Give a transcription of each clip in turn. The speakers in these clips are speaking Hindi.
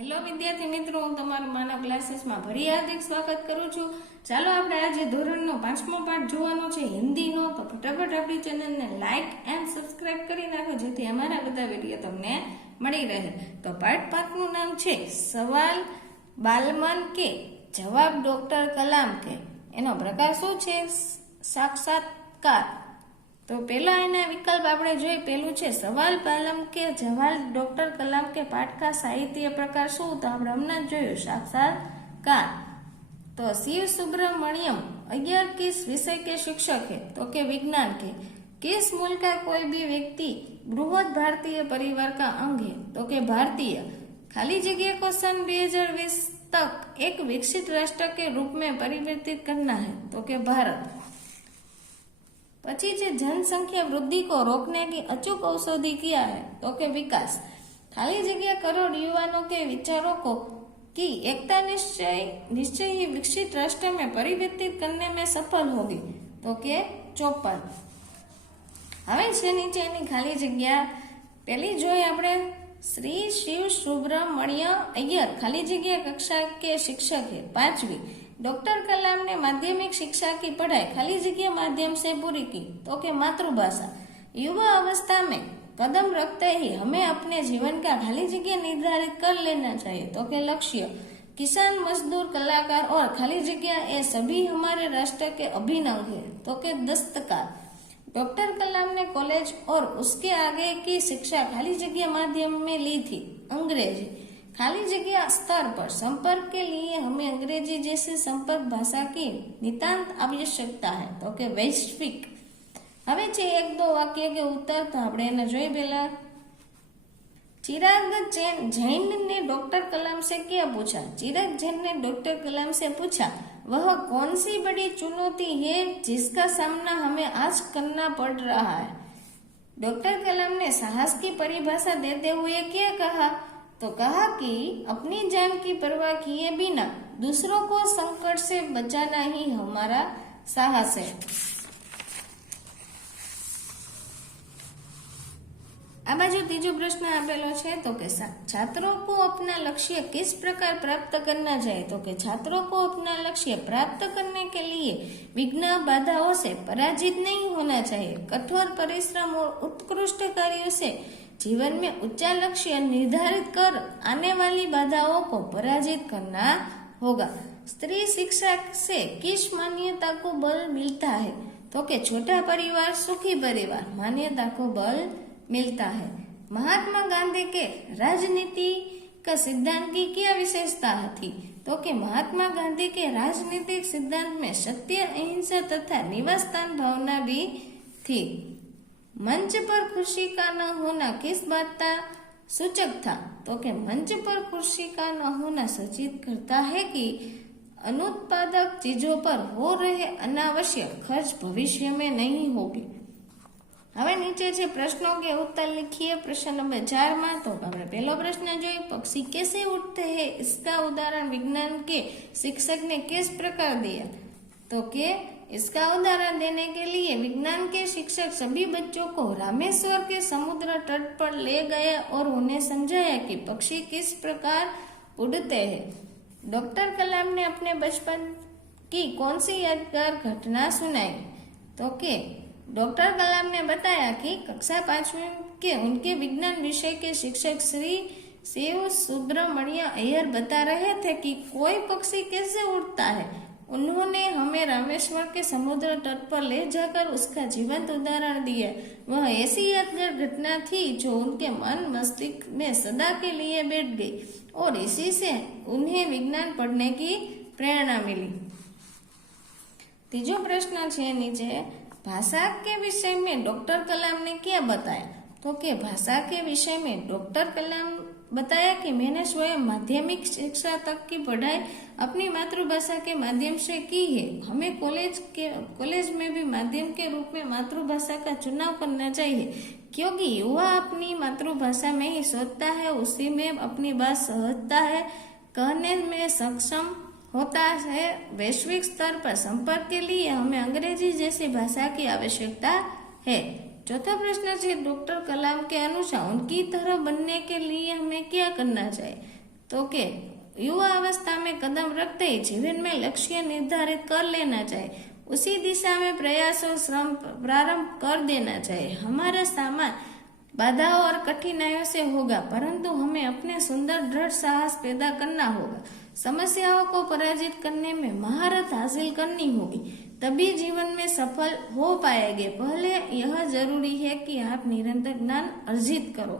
હેલો વિદ્યાર્થી મિત્રો, હું તમારું માનવ ક્લાસીસમાં ફરી હાર્દિક સ્વાગત કરું છું. ચાલો આપણે આજે ધોરણનો 5મો પાઠ જોવાનો છે હિન્દીનો. તો ફટાફટ આપણી ચેનલને લાઈક એન્ડ સબસ્ક્રાઇબ કરી નાખો જેથી અમારા બધા વિડીયો તમને મળી રહે. તો પાઠ 5નું નામ છે સવાલ બાલમન કે જવાબ ડોક્ટર કલામ કે. એનો પ્રકાર શું છે? સાક્ષાત્કાર. તો પહેલા એના વિકલ્પ આપણે જોઈએ. પહેલું છે સવાલ બાલમ કે જવાબ ડોક્ટર કલાम के पाठ का साहित्य प्रकार શું? તો આપણે હમણાં જ જોયું साक्षात्कार. तो शिव सुब्रमण्यम अय्यर किस विषय के शिक्षक है? तो के विज्ञान के. किस मूल का कोई भी व्यक्ति बृहद भारतीय परिवार का अंग है? तो के भारतीय. खाली जगह को सन 2020 तक एक विकसित राष्ट्र के रूप में परिवर्तित करना है? तो के भारत. पची जे जनसंख्या वृद्धि को रोकने की अचूक औषधि किया है? तो के विकास. खाली जगह करोड़ युवाओं के विचारों को की एकता निश्चय ही विकसित राष्ट्र में परिवर्तित करने में सफल होगी? तो के चौपन. हवे छे नीचेनी खाली जग्या. पहली जोई आपणे श्री शिव सुब्रमण्य अय्यर खाली जगह कक्षा के शिक्षक है. 5वीं. डॉक्टर कलाम ने माध्यमिक शिक्षा की पढ़ाई खाली जगह माध्यम से पूरी की? तो के मातृभाषा. युवा अवस्था में कदम रखते ही हमें अपने जीवन का खाली जगह निर्धारित कर लेना चाहिए? तो के लक्ष्य. किसान, मजदूर, कलाकार और खाली जगह ये सभी हमारे राष्ट्र के अभिन्न अंग है? तो के दस्तकार. डॉक्टर कलाम ने कॉलेज और उसके आगे की शिक्षा खाली जगह माध्यम में ली थी? अंग्रेजी. खाली जगह स्तर पर संपर्क के लिए हमें अंग्रेजी जैसी संपर्क भाषा की नितांत आवश्यकता है? तो के वैश्विक. હવે છે એક દો વાક્ય કે ઉત્તર. તો આપણે એને જોઈ પહેલા. चिराग जैन ने डॉक्टर कलाम से क्या पूछा? चिराग जैन ने डॉक्टर कलाम से पूछा वह कौन सी बड़ी चुनौती है जिसका सामना हमें आज करना पड़ रहा है? डॉक्टर कलाम ने साहस की परिभाषा देते हुए क्या कहा? तो कहा कि अपनी जान की परवाह किए बिना दूसरों को संकट से बचाना ही हमारा साहस है. आ बाजू तीजो प्रश्न आपेलो छे. तो के छात्रों को अपना लक्ष्य किस प्रकार प्राप्त करना चाहिए? तो के छात्रों को अपना लक्ष्य प्राप्त करने के लिए विघ्न बाधाओं से पराजित नहीं होना चाहिए. कठोर परिश्रम और उत्कृष्ट कार्यों से जीवन में ऊंचा लक्ष्य निर्धारित कर आने वाली बाधाओं को पराजित करना होगा. स्त्री शिक्षा से किस मान्यता को बल मिलता है? तो के छोटा परिवार सुखी परिवार मान्यता को बल मिलता है. महात्मा गांधी के राजनीति का सिद्धांत की क्या विशेषता थी? तो के महात्मा गांधी के राजनीतिक सिद्धांत में सत्य, अहिंसा तथा निवास स्थान भावना भी थी. मंच पर खुशी का न होना किस बात का सूचक था? तो के मंच पर खुशी का न होना सूचित करता है कि अनुत्पादक चीजों पर हो रहे अनावश्यक खर्च भविष्य में नहीं होगी. હવે નીચે છે પ્રશ્નों के उत्तर लिखिए. प्रश्न नंबर 4 में तो આપણે પહેલો પ્રશ્ન જોઈએ. पक्षी कैसे उड़ते हैं इसका उदाहरण विज्ञान के शिक्षक ने किस प्रकार दिया? तो के इसका उदाहरण देने के लिए विज्ञान के शिक्षक सभी बच्चों को रामेश्वर के समुद्र तट पर ले गए और उन्हें समझाया कि पक्षी किस प्रकार उड़ते हैं. डॉक्टर कलाम ने अपने बचपन की कौन सी यादगार घटना सुनाई? तो के डॉक्टर कलाम ने बताया कि कक्षा 5वीं के उनके विज्ञान विषय के शिक्षक श्री शिव सुब्रमण्य अय्यर बता रहे थे कि कोई पक्षी कैसे उड़ता है. उन्होंने हमें रामेश्वर के समुद्र तट पर ले जाकर उसका जीवंत उदाहरण दिया. वह ऐसी यादगार घटना थी जो उनके मन मस्तिष्क में सदा के लिए बैठ गई और इसी से उन्हें विज्ञान पढ़ने की प्रेरणा मिली. तीजो प्रश्न है नीचे. भाषा के विषय में डॉक्टर कलाम ने क्या बताया? तो के भाषा के विषय में डॉक्टर कलाम बताया कि मैंने स्वयं माध्यमिक शिक्षा तक की पढ़ाई अपनी मातृभाषा के माध्यम से की है. हमें कॉलेज में भी माध्यम के रूप में मातृभाषा का चुनाव करना चाहिए क्योंकि युवा अपनी मातृभाषा में ही सोचता है, उसी में अपनी बात समझता है, कहने में सक्षम होता है. वैश्विक स्तर पर संपर्क के लिए हमें अंग्रेजी जैसी भाषा की आवश्यकता है. चौथा प्रश्न है डॉक्टर कलाम के अनुसार उनकी तरह बनने के लिए हमें क्या करना चाहिए? तो के युवा अवस्था में कदम रखते ही जीवन में लक्ष्य निर्धारित कर लेना चाहिए, उसी दिशा में प्रयास और श्रम प्रारंभ कर देना चाहिए। हमारा सामान बाधाओं और कठिनाइयों से होगा, परंतु हमें अपने सुंदर दृढ़ साहस पैदा करना होगा। समस्याओं को पराजित करने में महारत हासिल करनी होगी, तभी जीवन में सफल हो पाएंगे। पहले यह जरूरी है कि आप निरंतर ज्ञान अर्जित करो।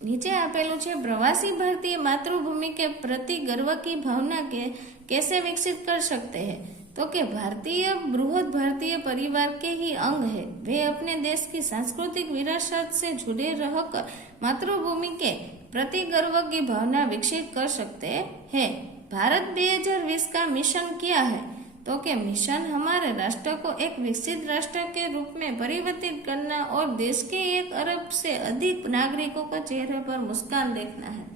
નીચે આપેલું છે प्रवासी भारतीय मातृभूमि के प्रति गर्व की भावना के कैसे विकसित कर सकते हैं। तो कि भारतीय बृहद भारतीय परिवार के ही अंग है। वे अपने देश की सांस्कृतिक विरासत से जुड़े रहकर मातृभूमि के प्रति गर्व की भावना विकसित कर सकते हैं। भारत 2020 का मिशन क्या है? तो कि मिशन हमारे राष्ट्र को एक विकसित राष्ट्र के रूप में परिवर्तित करना और देश के 1 अरब से अधिक नागरिकों के चेहरे पर मुस्कान देखना है।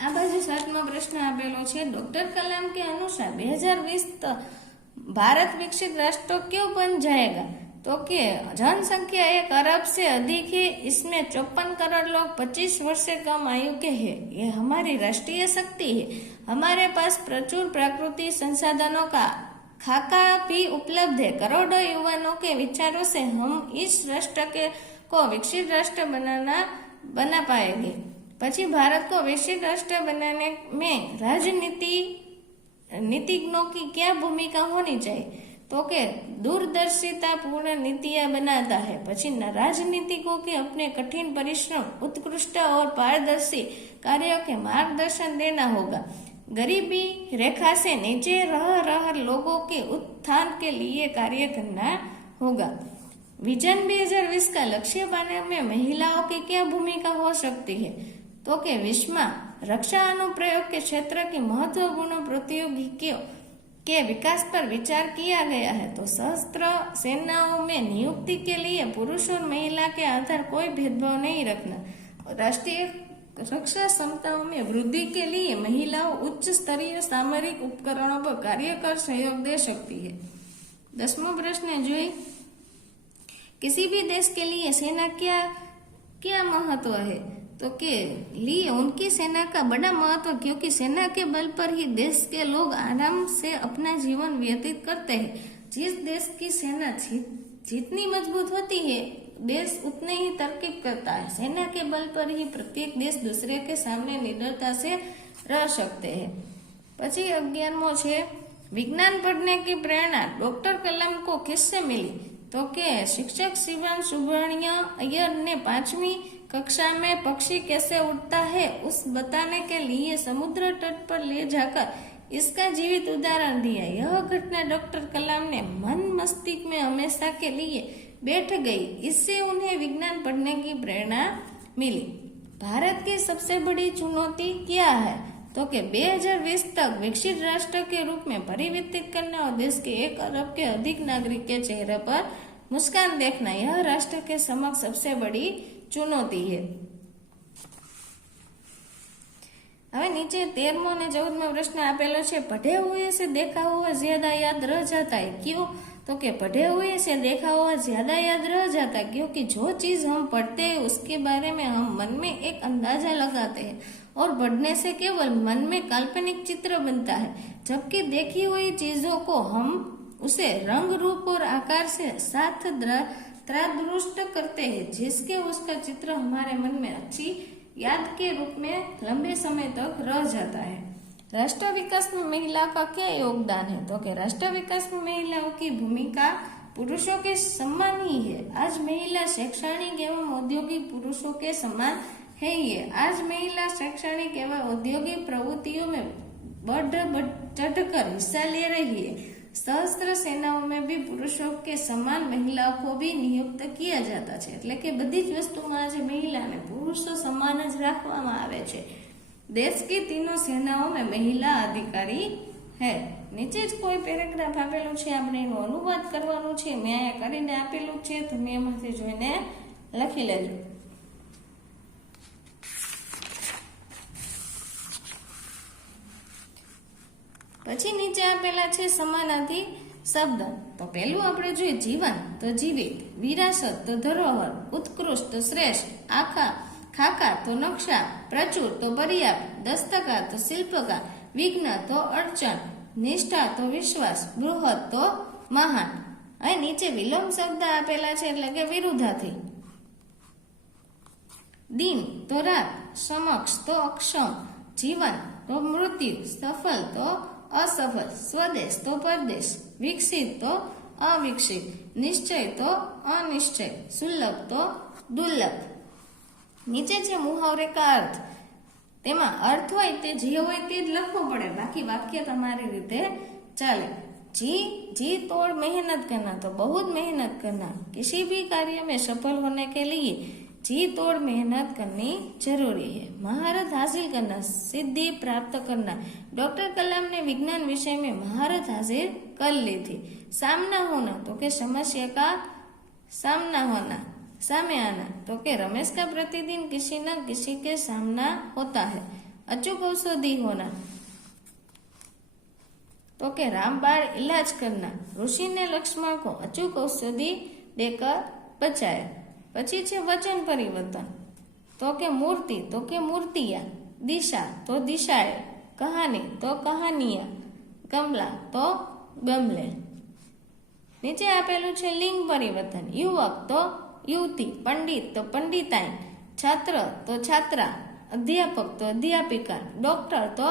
आ बाजू 7मो प्रश्न आपेलो छे, डॉक्टर कलाम के अनुसार 2020 भारत विकसित राष्ट्र क्यों बन जाएगा? तो कि जनसंख्या 1 अरब से अधिक है, इसमें 54 करोड़ लोग 25 वर्ष से कम आयु के हैं। ये हमारी राष्ट्रीय शक्ति है। हमारे पास प्रचुर प्राकृतिक संसाधनों का खाका भी उपलब्ध है। करोड़ों युवाओं के विचारों से हम इस राष्ट्र को विकसित राष्ट्र बना पाएंगे। પછી भारत को विकसित राष्ट्र बनाने में नीतिज्ञों की क्या भूमिका होनी चाहिए? तो के दूरदर्शिता पूर्ण नीतियां बनाता है। પછી राजनीतिकों के अपने कठिन परिश्रम, उत्कृष्ट और पारदर्शी कार्यों के मार्गदर्शन देना होगा। गरीबी रेखा से नीचे रह लोगों के उत्थान के लिए कार्य करना होगा। विजन 2020 का लक्ष्य पाने में महिलाओं की क्या भूमिका हो सकती है? तो के विश्व में रक्षा अनुप्रयोग के क्षेत्र की महत्वपूर्ण प्रौद्योगिकियों के विकास पर विचार किया गया है। तो सशस्त्र सेनाओं में नियुक्ति के लिए पुरुष और महिला के आधार कोई भेदभाव नहीं रखना। राष्ट्रीय रक्षा क्षमताओं में वृद्धि के लिए महिलाओं उच्च स्तरीय सामरिक उपकरणों पर कार्य कर सहयोग दे सकती है। 10मो प्रश्न जो किसी भी देश के लिए सेना क्या महत्व है? तो के लिए उनकी सेना का बड़ा महत्व, क्योंकि सेना के बल पर ही देश के लोग आराम से अपना जीवन व्यतीत करते हैं। जिस देश की सेना जितनी मजबूत होती है, देश उतने ही तरक्की करता है। सेना के बल पर ही प्रत्येक देश दूसरे के सामने निडरता से रह सकते हैं। પછી 11मो છે, विज्ञान पढ़ने की प्रेरणा डॉक्टर कलाम को किससे मिली? तो के शिक्षक शिवान सुब्रमण्य अय्यर ने 5वीं कक्षा में पक्षी कैसे उड़ता है उस बताने के लिए समुद्र तट पर ले जाकर इसका जीवित उदाहरण दिया। यह घटना डॉक्टर कलाम ने मन मस्तिष्क में हमेशा के लिए बैठ गई। इससे उन्हें विज्ञान पढ़ने की प्रेरणा मिली। भारत की सबसे बड़ी चुनौती क्या है? तो कि 2020 तक विकसित राष्ट्र के रूप में परिवर्तित करना और देश के 1 अरब के अधिक नागरिक के चेहरे पर मुस्कान देखना, यह राष्ट्र के समक्ष सबसे बड़ी चुनौती है। હવે નીચે 13મો અને 14મો પ્રશ્न આપેલો છે, पढ़े हुए से देखा हुआ ज्यादा याद रह जाता है क्यों? तो कि पढ़े हुए से देखा हुआ ज्यादा याद रह जाता है क्योंकि जो चीज हम पढ़ते हैं उसके बारे में हम मन में एक अंदाजा लगाते हैं और पढ़ने से केवल मन में काल्पनिक चित्र बनता है, जबकि देखी हुई चीजों को हम उसे रंग रूप और आकार से साथ त्रादृष्ट करते हैं, जिसके उसका चित्र हमारे मन में अच्छी याद के रूप में लंबे समय तक रह जाता है। राष्ट्र विकास में महिला का क्या योगदान है? तो कि राष्ट्र विकास में महिलाओं की भूमिका पुरुषों के समान ही है। आज महिला शैक्षणिक एवं औद्योगिक पुरुषों के समान है ये। आज महिला शैक्षणिक एवं औद्योगिक प्रवृत्तियों में बढ़ चढ़कर हिस्सा ले रही है। सशस्त्र सेनाओं में भी पुरुषों के समान महिलाओं को भी नियुक्त किया जाता है। એટલે કે બધી જ વસ્તુમાં આજે મહિલાને પુરુષો સમાન જ રાખવામાં આવે છે। देश की तीनों सेनाओं में महिला अधिकारी है। નીચે જ કોઈ પેરેગ્રાફ આપેલું છે, આપણે એનો અનુવાદ કરવાનો છે। મેં અહીંયા કરીને આપેલું છે, તમે એમાંથી જોઈને લખી લેજો। પછી નીચે આપેલા છે સમાનાર્થી શબ્દ। તો પહેલું આપણે જોઈએ જીવન તો જીવિત, વિરાસત તો ધરોહર, ઉત્કૃષ્ટ શ્રેષ્ઠ, આખા ખાકા તો નકશા, પ્રચુર તો પર્યાપ્ત, દસ્તકા તો શિલ્પકાર, વિઘ્ન તો અડચણ, નિષ્ઠા તો વિશ્વાસ, બૃહદ તો મહાન. અહીં નીચે વિલોમ શબ્દ આપેલા છે એટલે કે વિરુદ્ધાર્થી. દિન તો રાત, સમક્ષ તો અક્ષમ, જીવન તો મૃત્યુ, સફળ તો અસફળ, સ્વદેશ તો પરદેશ, વિકસિત તો અવિકસિત, નિશ્ચય તો અનિશ્ચય, સુલભ તો દુર્લભ. નીચે છે મુહાવરે કા અર્થ. તેમાં અર્થ હોય તે જે હોય તે જ લખવું પડે, બાકી વાક્ય તમારી રીતે ચાલે. जी तोड़ मेहनत करना तो बहुत मेहनत करना, किसी भी कार्य में सफल होने के लिए जी तोड़ मेहनत करनी जरूरी है. महारत हासिल करना, सिद्धि प्राप्त करना. डॉक्टर कलाम ने विज्ञान विषय में महारत हासिल कर ली थी. सामना होना तो के समस्या का सामना होना, सामने आना तो के रमेश का प्रतिदिन किसी न किसी के सामना होता है. अचूक औषधि होना तो के रामबाण इलाज करना. ऋषि ने लक्ष्मण को अचूक औषधि देकर बचाया. પછી છે વચન પરિવર્તન તો કે મૂર્તિ તો કે મૂર્તિયા, દિશા તો દિશાએ, કહાની તો કહાનિયા, ગમલા તો ગમલે. નીચે આપેલું છે લિંગ પરિવર્તન. યુવક તો યુવતી, પંડિત તો પંડિતાઈ, છાત્ર તો છાત્રા, અધ્યાપક તો અધ્યાપિકા, ડોક્ટર તો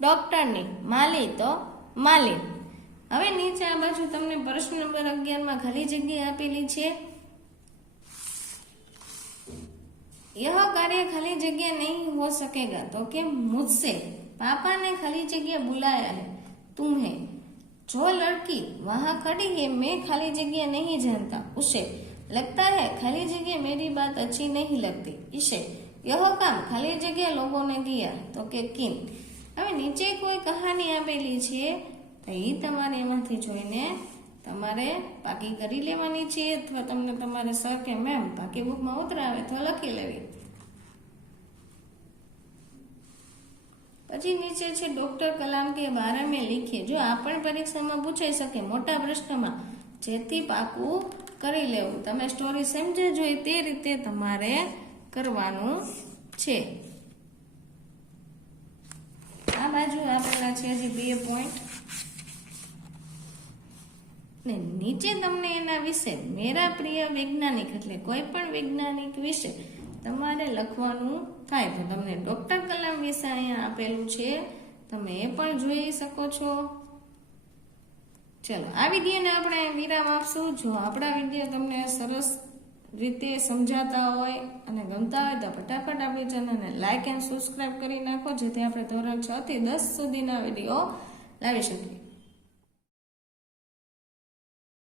ડોક્ટરની, માલી તો માલિન. હવે નીચે આ બાજુ તમને પ્રશ્ન નંબર 11 ખાલી જગ્યા આપેલી છે. यह कार्य खाली जगह नहीं हो सकेगा तो कि मुझसे पापा ने खाली जगह बुलाया है तुम्हें. जो लड़की वहां खड़ी है मैं खाली जगह नहीं जानता, उसे लगता है खाली जगह मेरी बात अच्छी नहीं लगती, इसे यह काम खाली जगह लोगों ने किया तो કે કિન. હવે નીચે કોઈ કહાની આપેલી છે તો એ તમારે એમાંથી જોઈને તમારે પાકી કરી લેવાની છે, અથવા તમને તમારે સર કે મેમ પાકી બુકમાં ઉતરાવે તો લખી લેવી. પછી નીચે છે ડોક્ટર કલામ કે બારે મેં લીખીએ. જો આ પણ પરીક્ષામાં પૂછાઈ શકે મોટા પ્રશ્નમાં, જેથી પાકું કરી લેવું. તમે સ્ટોરી સમજે જોઈએ તે રીતે તમારે કરવાનું છે. આ બાજુ આપેલા છે હજી 2 પોઈન્ટ ને નીચે તમને એના વિશે મેરા પ્રિય વૈજ્ઞાનિક એટલે કોઈ પણ વૈજ્ઞાનિક વિશે તમારે લખવાનું થાય. તો તમને ડોક્ટર કલામ વિશે અહીંયા આપેલું છે, તમે એ પણ જોઈ શકો છો. ચલો આ વિડીયોને આપણે વિરામ આપશું. જો આપણા વિડીયો તમને સરસ રીતે સમજાતા હોય અને ગમતા હોય તો ફટાફટ આપણી ચેનલને લાઈક એન્ડ સબસ્ક્રાઇબ કરી નાખો, જેથી આપણે ધોરણ 6 થી 10 સુધીના વિડીયો લાવી શકીએ.